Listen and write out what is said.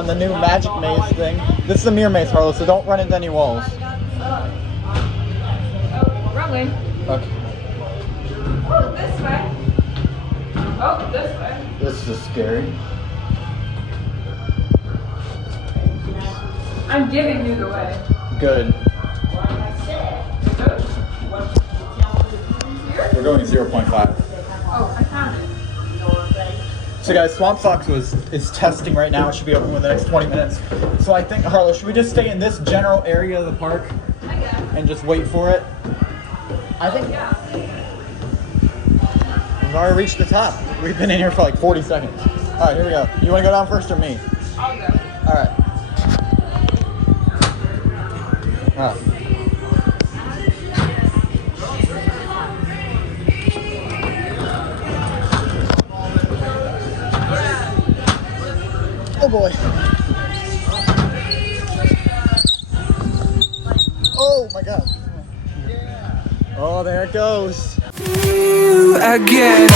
on the new magic maze thing. This is a mirror maze, Harlow, so don't run into any walls. Oh, wrong way. Okay. Oh, this way. Oh, this way. This is scary. I'm giving you the way. Good. We're going 0.5. Oh, I found it. So guys, Swamp Socks is testing right now. It should be open within the next 20 minutes. So I think, Harlow, should we just stay in this general area of the park and just wait for it? I think we've already reached the top. We've been in here for like 40 seconds. All right, here we go. You want to go down first or me? I'll go. All right. All right. Oh boy. Oh my God. Oh, there it goes. You again.